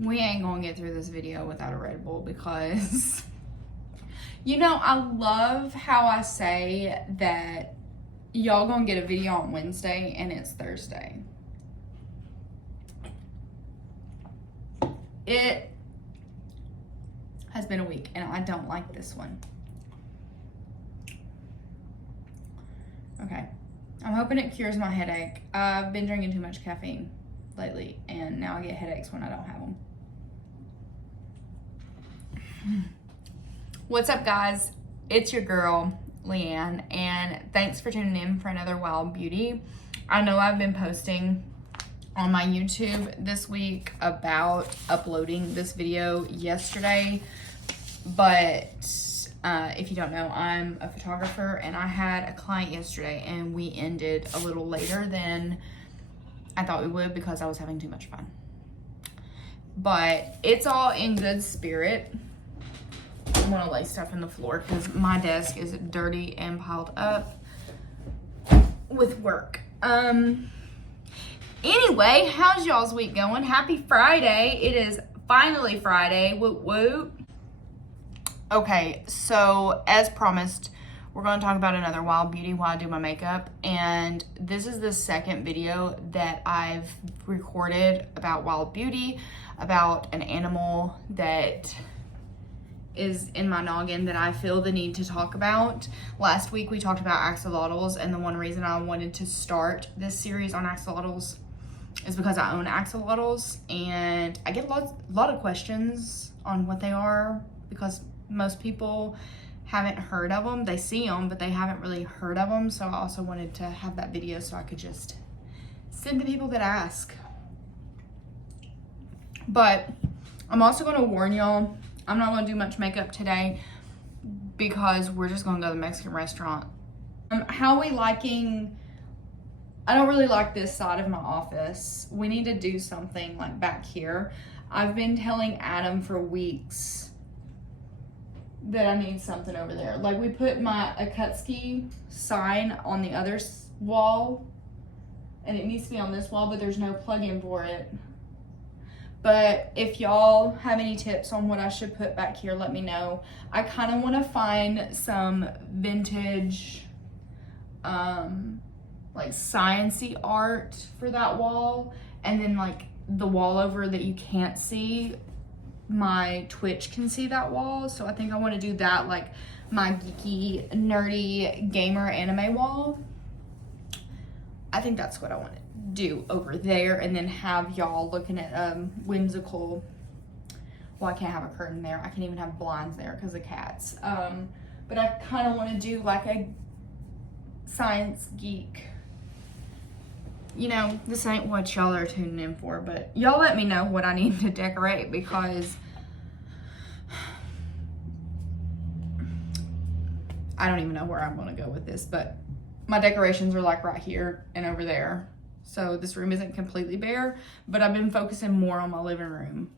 We ain't gonna get through this video without a Red Bull because, you know, I love how I say that y'all gonna get a video on Wednesday and it's Thursday. It has been a week and I don't like this one. Okay, I'm hoping it cures my headache. I've been drinking too much caffeine lately and now I get headaches when I don't have them. What's up, guys? It's your girl, Leanne, and thanks for tuning in for another Wild Beauty. I know I've been posting on my YouTube this week about uploading this video yesterday, but if you don't know, I'm a photographer and I had a client yesterday and we ended a little later than I thought we would because I was having too much fun. But it's all in good spirit. I want to lay stuff in the floor because my desk is dirty and piled up with work. Anyway, how's y'all's week going? Happy Friday. It is finally Friday. Woot woot. Okay, so as promised, we're going to talk about another Wild Beauty while I do my makeup. And this is the second video that I've recorded about Wild Beauty, about an animal that is in my noggin that I feel the need to talk about. Last week we talked about axolotls, and the one reason I wanted to start this series on axolotls is because I own axolotls and I get a lot of questions on what they are because most people haven't heard of them. They see them, but they haven't really heard of them. So I also wanted to have that video so I could just send to people that ask. But I'm also going to warn y'all, I'm not going to do much makeup today because we're just going to go to the Mexican restaurant. How are we liking? I don't really like this side of my office. We need to do something like back here. I've been telling Adam for weeks that I need something over there. Like, we put my Akutski sign on the other wall and it needs to be on this wall, but there's no plug-in for it. But if y'all have any tips on what I should put back here, let me know. I kind of want to find some vintage, like science-y art for that wall. And then like the wall over that you can't see, my Twitch can see that wall. So I think I want to do that, like my geeky, nerdy, gamer anime wall. I think that's what I want to do over there, and then have y'all looking at whimsical, well, I can't have a curtain there, I can't even have blinds there because of cats, but I kind of want to do like a science geek, you know. This ain't what y'all are tuning in for, but y'all let me know what I need to decorate because I don't even know where I'm going to go with this, but my decorations are like right here and over there. So this room isn't completely bare, but I've been focusing more on my living room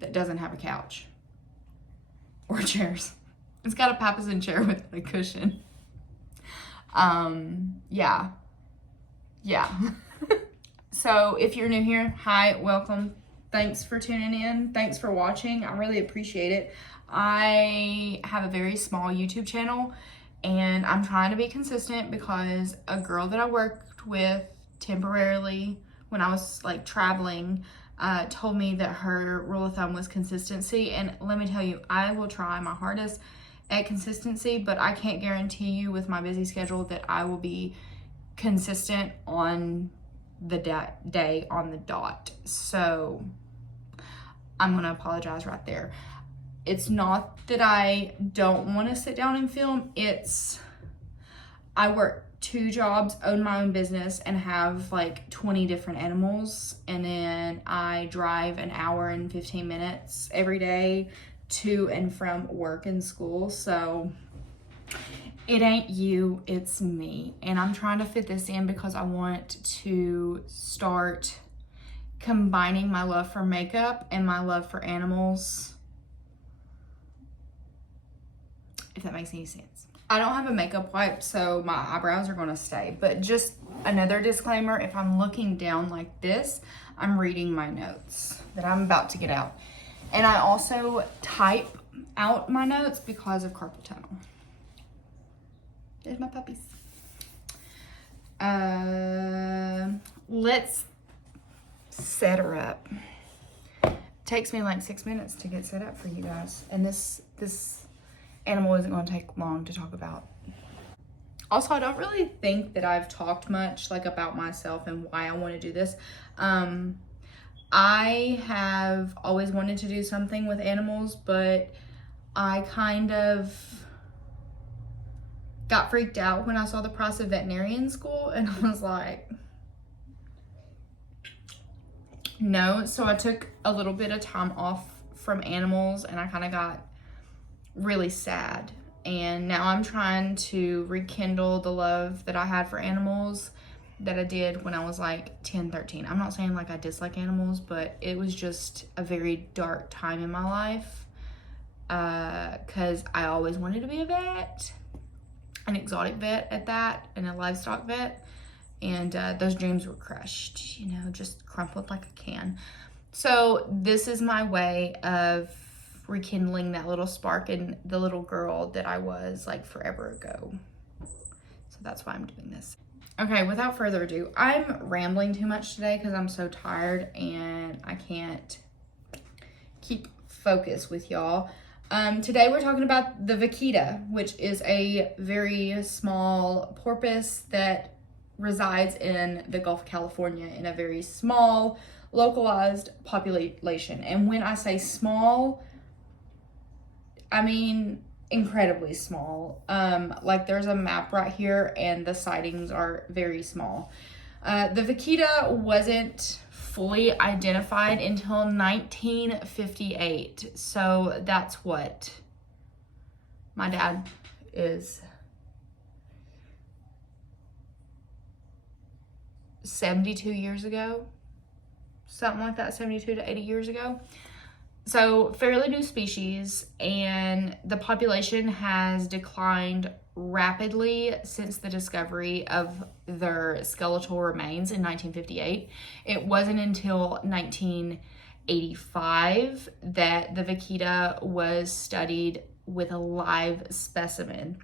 that doesn't have a couch or chairs. It's got a papasan chair with a cushion. Yeah. So if you're new here, hi, welcome. Thanks for tuning in. Thanks for watching. I really appreciate it. I have a very small YouTube channel and I'm trying to be consistent because a girl that I worked with temporarily when I was like traveling told me that her rule of thumb was consistency, and let me tell you, I will try my hardest at consistency, but I can't guarantee you with my busy schedule that I will be consistent on the day on the dot. So I'm gonna apologize right there. It's not that I don't want to sit down and film, it's I work 2 jobs, own my own business, and have like 20 different animals. And then I drive an hour and 15 minutes every day to and from work and school. So it ain't you, it's me. And I'm trying to fit this in because I want to start combining my love for makeup and my love for animals, if that makes any sense. I don't have a makeup wipe, so my eyebrows are gonna stay. But just another disclaimer, if I'm looking down like this, I'm reading my notes that I'm about to get out. And I also type out my notes because of carpal tunnel. There's my puppies. Let's set her up. Takes me like 6 minutes to get set up for you guys. And this animal isn't going to take long to talk about. Also, I don't really think that I've talked much like about myself and why I want to do this. I have always wanted to do something with animals, but I kind of got freaked out when I saw the price of veterinarian school, and I was like, no. So I took a little bit of time off from animals, and I kind of got really sad. And now I'm trying to rekindle the love that I had for animals that I did when I was like 10, 13. I'm not saying like I dislike animals, but it was just a very dark time in my life because I always wanted to be a vet, an exotic vet at that, and a livestock vet. And those dreams were crushed, you know, just crumpled like a can. So this is my way of rekindling that little spark in the little girl that I was like forever ago. So that's why I'm doing this. Okay, without further ado, I'm rambling too much today because I'm so tired and I can't keep focus with y'all. Today we're talking about the Vaquita, which is a very small porpoise that resides in the Gulf of California in a very small, localized population. And when I say small, I mean incredibly small. Like there's a map right here and the sightings are very small. The Vaquita wasn't fully identified until 1958. So that's what my dad is 72 years ago, something like that, 72 to 80 years ago. So fairly new species, and the population has declined rapidly since the discovery of their skeletal remains in 1958. It wasn't until 1985 that the Vaquita was studied with a live specimen.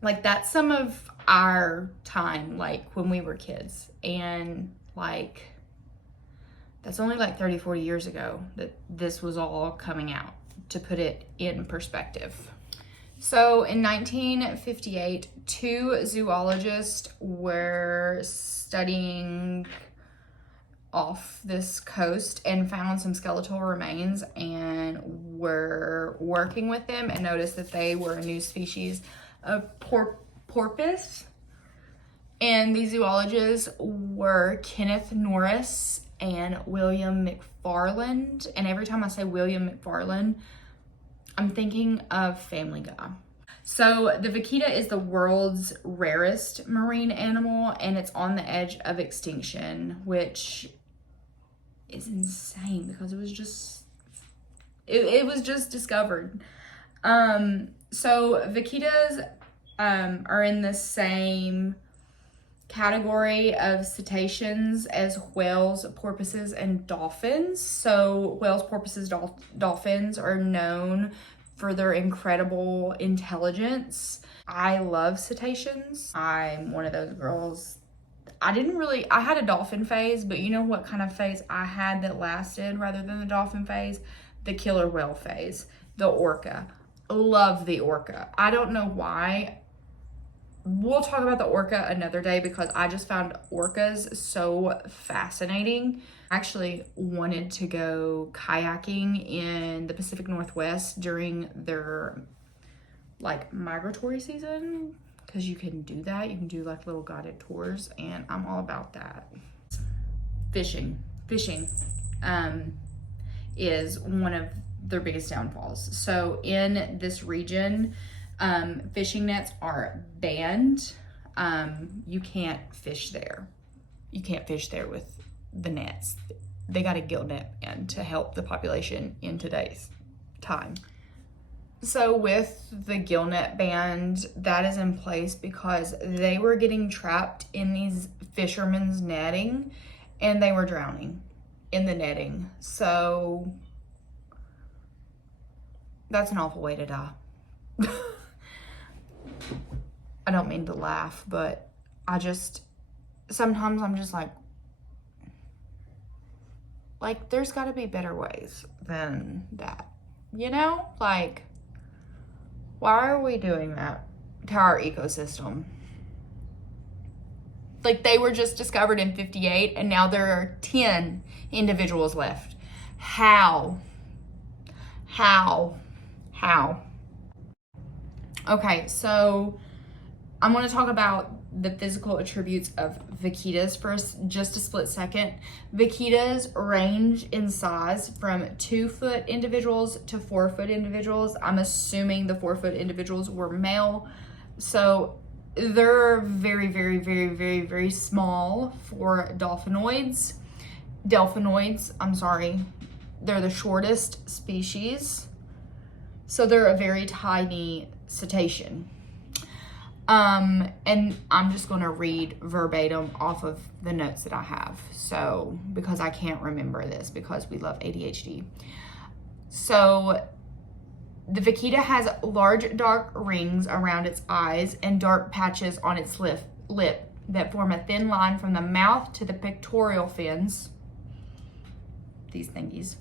Like that's some of our time, like when we were kids, and like that's only like 30, 40 years ago that this was all coming out, to put it in perspective. So in 1958, two zoologists were studying off this coast and found some skeletal remains and were working with them and noticed that they were a new species of porpoise. And these zoologists were Kenneth Norris and William McFarland. And every time I say William McFarland, I'm thinking of Family Guy. So the Vaquita is the world's rarest marine animal, and it's on the edge of extinction, which is insane because it was just discovered. So Vaquitas are in the same category of cetaceans as whales, porpoises, and dolphins. So whales, porpoises, dolphins are known for their incredible intelligence. I love cetaceans. I'm one of those girls. I had a dolphin phase, but you know what kind of phase I had that lasted rather than the dolphin phase? The killer whale phase, the orca. Love the orca. I don't know why. We'll talk about the orca another day because I just found orcas so fascinating. I actually wanted to go kayaking in the Pacific Northwest during their like migratory season, because you can do that. You can do like little guided tours, and I'm all about that. Fishing is one of their biggest downfalls. So in this region, fishing nets are banned. You can't fish there. You can't fish there with the nets. They got a gill net ban to help the population in today's time. So with the gillnet band, that is in place because they were getting trapped in these fishermen's netting and they were drowning in the netting. So that's an awful way to die. I don't mean to laugh, but sometimes I'm just like there's gotta be better ways than that, you know? Like, why are we doing that to our ecosystem? Like, they were just discovered in 58 and now there are 10 individuals left. How? Okay, so I'm going to talk about the physical attributes of vaquitas for just a split second. Vaquitas range in size from 2-foot individuals to 4-foot individuals. I'm assuming the 4-foot individuals were male. So they're very, very, very, very, very small for delphinoids. I'm sorry. They're the shortest species. So they're a very tiny cetacean. And I'm just going to read verbatim off of the notes that I have. So, because I can't remember this because we love ADHD. So, the vaquita has large dark rings around its eyes and dark patches on its lip that form a thin line from the mouth to the pectoral fins. These thingies.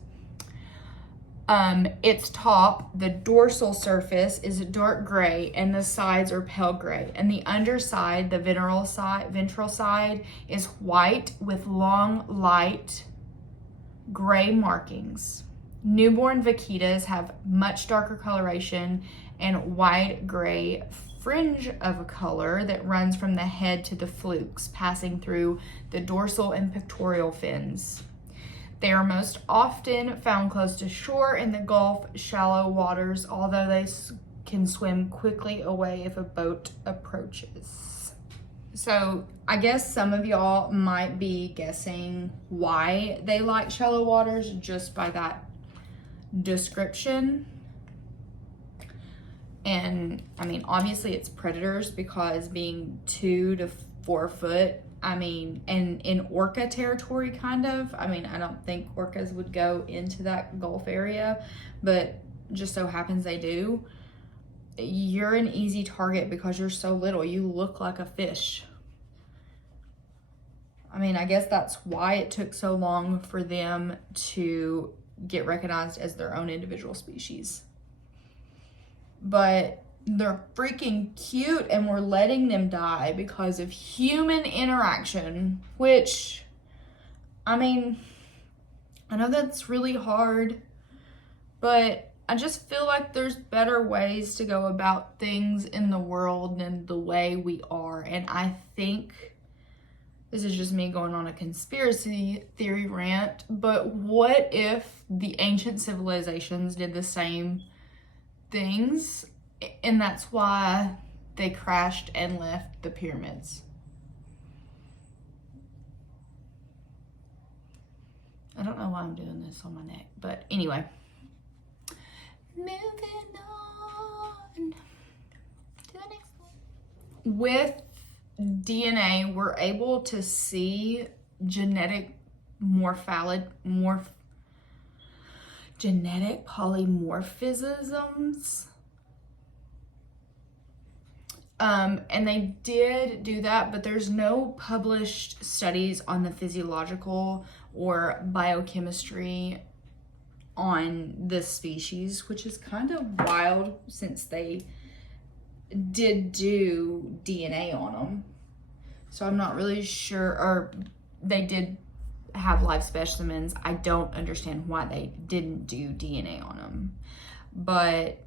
Its top, the dorsal surface, is dark gray and the sides are pale gray. And the underside, the ventral side, is white with long, light gray markings. Newborn vaquitas have much darker coloration and wide gray fringe of a color that runs from the head to the flukes, passing through the dorsal and pectoral fins. They are most often found close to shore in the Gulf shallow waters, although they can swim quickly away if a boat approaches. So I guess some of y'all might be guessing why they like shallow waters just by that description. And I mean, obviously it's predators because being 2 to 4 foot, I mean, and in orca territory, kind of. I mean, I don't think orcas would go into that Gulf area, but just so happens they do. You're an easy target because you're so little. You look like a fish. I mean, I guess that's why it took so long for them to get recognized as their own individual species. But they're freaking cute and we're letting them die because of human interaction, which, I mean, I know that's really hard, but I just feel like there's better ways to go about things in the world than the way we are. And I think this is just me going on a conspiracy theory rant, but what if the ancient civilizations did the same things? And that's why they crashed and left the pyramids. I don't know why I'm doing this on my neck, but anyway. Moving on to the next one. With DNA, we're able to see genetic polymorphisms. And they did do that, but there's no published studies on the physiological or biochemistry on this species, which is kind of wild since they did do DNA on them. So I'm not really sure, or they did have live specimens. I don't understand why they didn't do DNA on them, but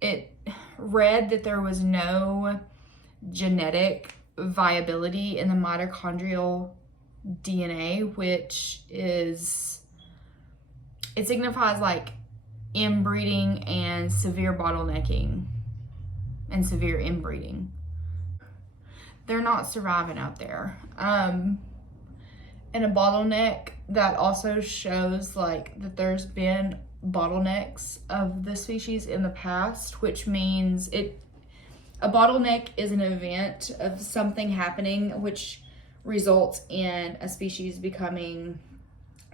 it read that there was no genetic viability in the mitochondrial DNA, which is, it signifies like inbreeding and severe bottlenecking and severe inbreeding. They're not surviving out there. And a bottleneck that also shows like that there's been bottlenecks of the species in the past, which means a bottleneck is an event of something happening which results in a species becoming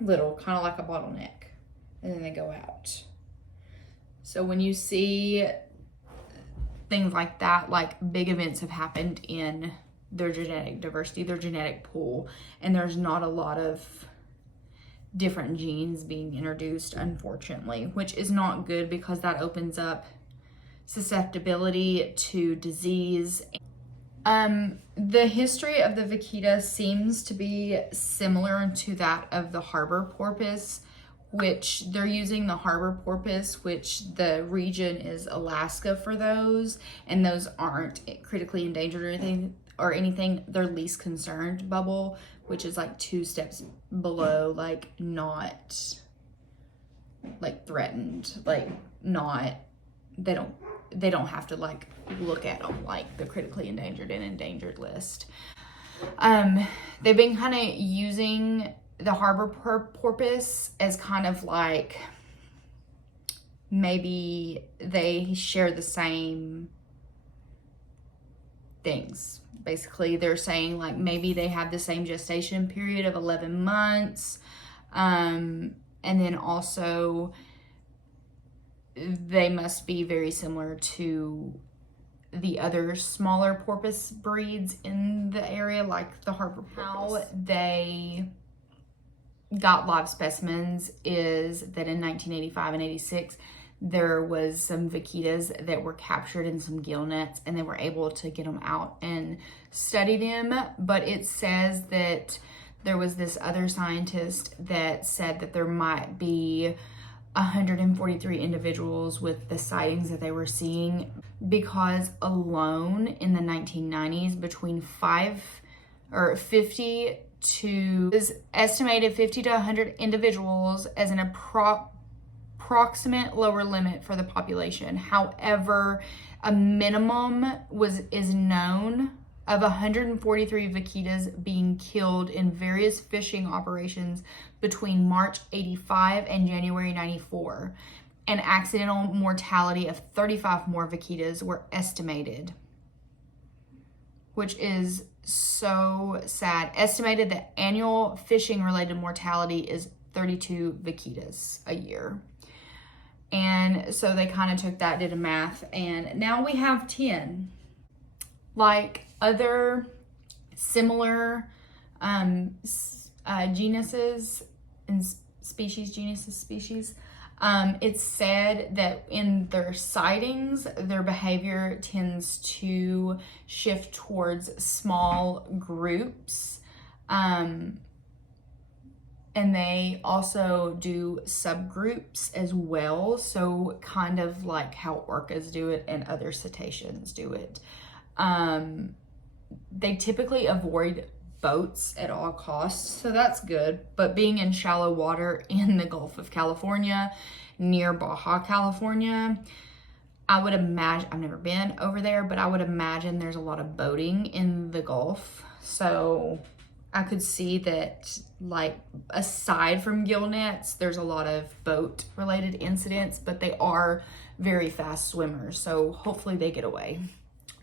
little, kind of like a bottleneck, and then they go out. So when you see things like that, like big events have happened in their genetic diversity, their genetic pool, and there's not a lot of different genes being introduced, unfortunately, which is not good because that opens up susceptibility to disease. The history of the vaquita seems to be similar to that of the harbor porpoise, which they're using the harbor porpoise, which the region is Alaska for those, and those aren't critically endangered or anything. They're least concerned bubble, which is like 2 steps below, like not like threatened, like not, they don't have to like look at them like the critically endangered and endangered list. They've been kind of using the harbor porpoise as kind of like, maybe they share the same things. Basically, they're saying like maybe they have the same gestation period of 11 months. And then also they must be very similar to the other smaller porpoise breeds in the area, like the harbor porpoise. How they got live specimens is that in 1985 and 86, there was some vaquitas that were captured in some gill nets, and they were able to get them out and study them. But it says that there was this other scientist that said that there might be 143 individuals with the sightings that they were seeing, because alone in the 1990s, between 50 to is estimated 50 to 100 individuals as an approximate lower limit for the population. However, a minimum is known of 143 vaquitas being killed in various fishing operations between March 85 and January 94. An accidental mortality of 35 more vaquitas were estimated, which is so sad. Estimated that annual fishing related mortality is 32 vaquitas a year. And so they kind of took that, did a math, and now we have 10. Like other similar genuses and species, it's said that in their sightings, their behavior tends to shift towards small groups. And they also do subgroups as well. So kind of like how orcas do it and other cetaceans do it. They typically avoid boats at all costs, so that's good. But being in shallow water in the Gulf of California, near Baja California, I would imagine, I've never been over there, but I would imagine there's a lot of boating in the Gulf. So I could see that, like, aside from gill nets, there's a lot of boat related incidents, but they are very fast swimmers, so hopefully they get away.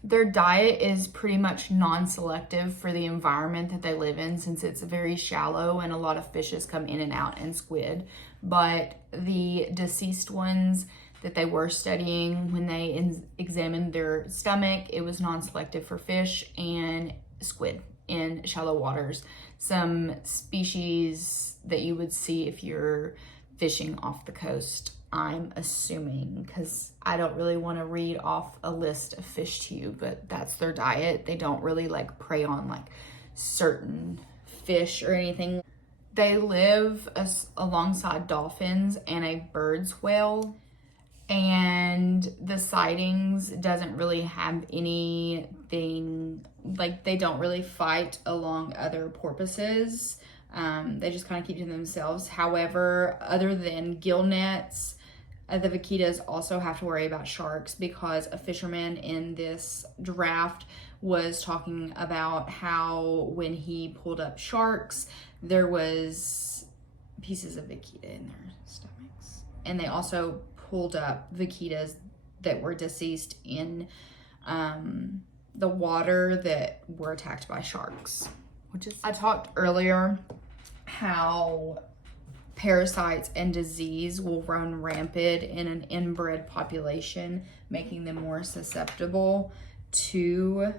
Their diet is pretty much non-selective for the environment that they live in, since it's very shallow and a lot of fishes come in and out, and squid. But the deceased ones that they were studying, when they examined their stomach, it was non-selective for fish and squid in shallow waters. Some species that you would see if you're fishing off the coast, I'm assuming, because I don't really want to read off a list of fish to you, but that's their diet. They don't really like prey on like certain fish or anything. They live alongside dolphins and a bird's whale, and the sightings doesn't really have anything, like they don't really fight along other porpoises. They just kind of keep to themselves. However, other than gill nets, the vaquitas also have to worry about sharks, because a fisherman in this draft was talking about how when he pulled up sharks, there was pieces of vaquita in their stomachs. and they also pulled up vaquitas that were deceased in the water that were attacked by sharks. I talked earlier how parasites and disease will run rampant in an inbred population, making them more susceptible to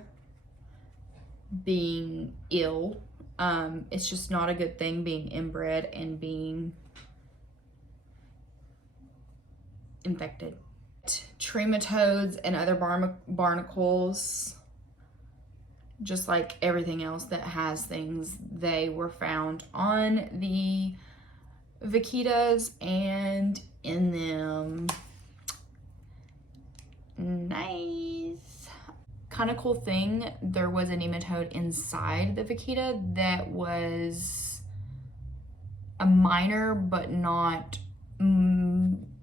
being ill. It's just not a good thing being inbred and being infected. Trematodes and other barnacles, just like everything else that has things, they were found on the vaquitas and in them. Nice. Kind of cool thing, there was a nematode inside the vaquita that was a minor but not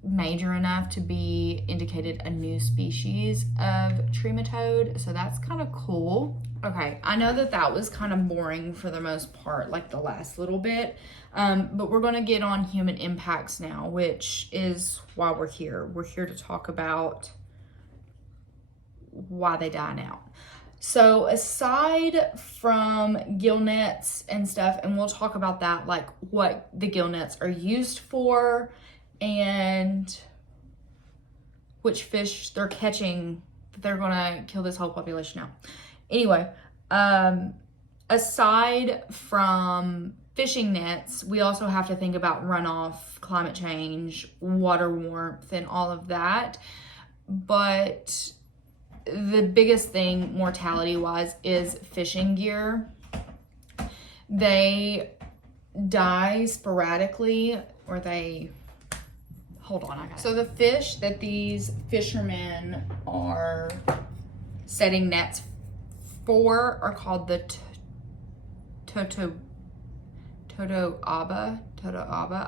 major enough to be indicated a new species of trematode, so that's kind of cool. Okay, I know that was kind of boring for the most part, like the last little bit, but we're going to get on human impacts now, which is why we're here. We're here to talk about why they die now. So aside from gill nets and stuff, and we'll talk about that, like what the gill nets are used for and which fish they're catching, they're gonna kill this whole population out. Anyway, aside from fishing nets, we also have to think about runoff, climate change, water warmth, and all of that. But the biggest thing mortality-wise is fishing gear. They die sporadically, or they... Hold on, I got it. So the fish that these fishermen are setting nets for are called the totoaba.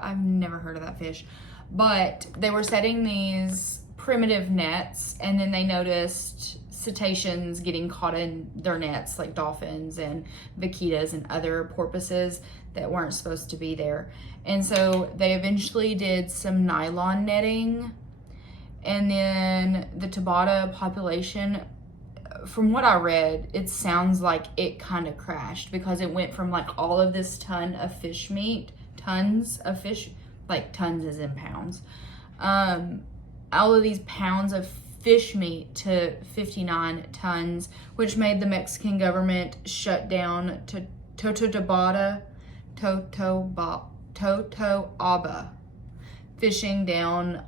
I've never heard of that fish. But they were setting these primitive nets, and then they noticed cetaceans getting caught in their nets, like dolphins and vaquitas and other porpoises that weren't supposed to be there. And so they eventually did some nylon netting, and then the Tabata population, from what I read, it sounds like it kind of crashed because it went from like all of this ton of fish meat, tons of fish, like tons as in pounds, all of these pounds of fish meat to 59 tons, which made the Mexican government shut down to Totoaba fishing down,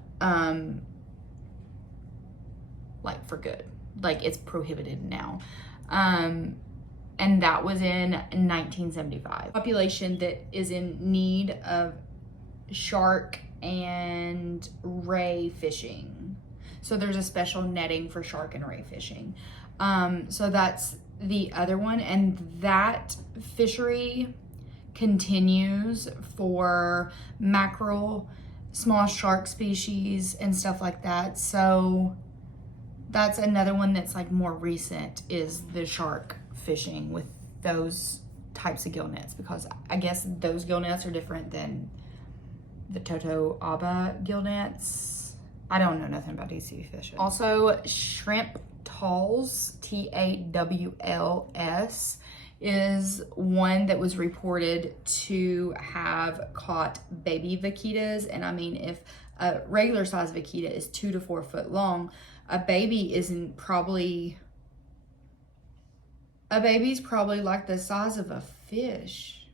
like for good. Like it's prohibited now. And that was in 1975. Population that is in need of shark and ray fishing. So there's a special netting for shark and ray fishing. So that's the other one, and that fishery continues for mackerel, small shark species, and stuff like that. So that's another one that's like more recent, is the shark fishing with those types of gill nets, because I guess those gill nets are different than the Totoaba gill nets. I don't know nothing about deep sea fishing. Also, shrimp tawls, TAWLS, is one that was reported to have caught baby vaquitas. And I mean, if a regular size vaquita is 2 to 4 foot long, a baby's probably like the size of a fish.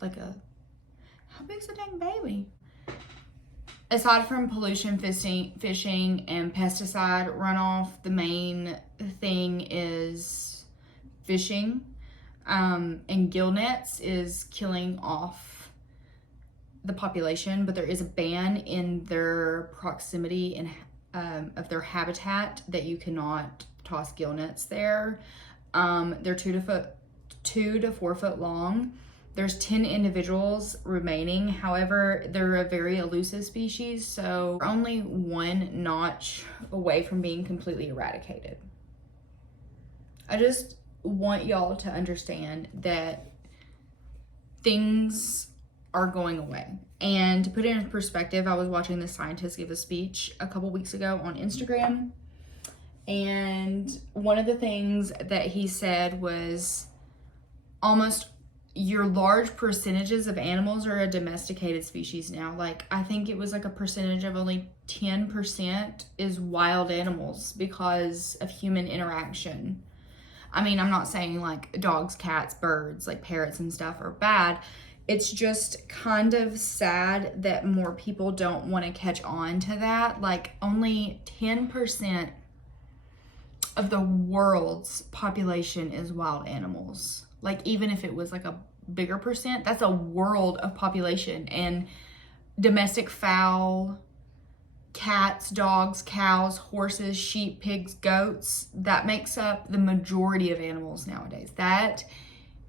How big's a dang baby? Aside from pollution, fishing, and pesticide runoff, the main thing is fishing. And gill nets is killing off the population, but there is a ban in their proximity and of their habitat that you cannot toss gill nets there. They're 2 to 4 foot long. There's 10 individuals remaining. However, they're a very elusive species, so we're only one notch away from being completely eradicated. I just want y'all to understand that things are going away. And to put it in perspective, I was watching this scientist give a speech a couple weeks ago on Instagram. And one of the things that he said was almost your large percentages of animals are a domesticated species now. Like, I think it was like a percentage of only 10% is wild animals because of human interaction. I mean, I'm not saying like dogs, cats, birds, like parrots and stuff are bad. It's just kind of sad that more people don't want to catch on to that. Like, only 10% of the world's population is wild animals. Like, even if it was like a bigger percent, that's a world of population. And domestic fowl, cats, dogs, cows, horses, sheep, pigs, goats, that makes up the majority of animals nowadays. That,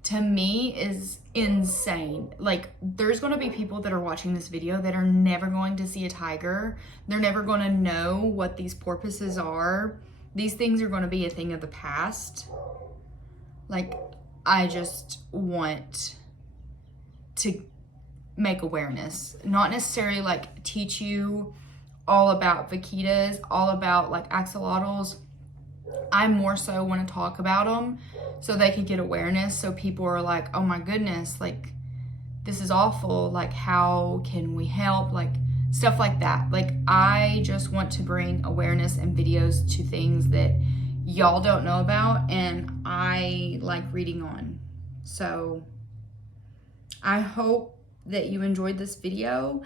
to me, is insane. Like, there's going to be people that are watching this video that are never going to see a tiger. They're never going to know what these porpoises are. These things are going to be a thing of the past. Like, I just want to make awareness, not necessarily like teach you all about vaquitas, all about like axolotls. I more so want to talk about them so they can get awareness, so people are like, oh my goodness, like this is awful, like how can we help, like stuff like that. Like, I just want to bring awareness and videos to things that y'all don't know about and I like reading on. So I hope that you enjoyed this video,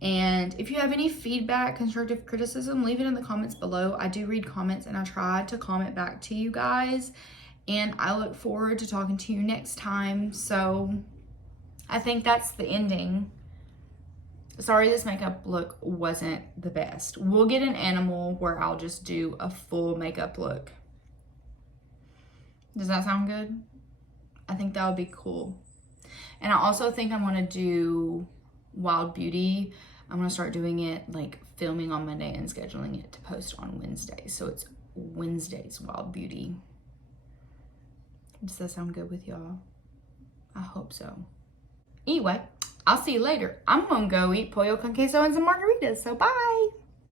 and if you have any feedback, constructive criticism, leave it in the comments below. I do read comments and I try to comment back to you guys, and I look forward to talking to you next time. So I think that's the ending. Sorry this makeup look wasn't the best. We'll get an animal where I'll just do a full makeup look. Does that sound good? I think that would be cool. And I also think I'm gonna do Wild Beauty. I'm gonna start doing it, like filming on Monday and scheduling it to post on Wednesday. So it's Wednesday's Wild Beauty. Does that sound good with y'all? I hope so. Anyway, I'll see you later. I'm gonna go eat pollo con queso and some margaritas, so bye.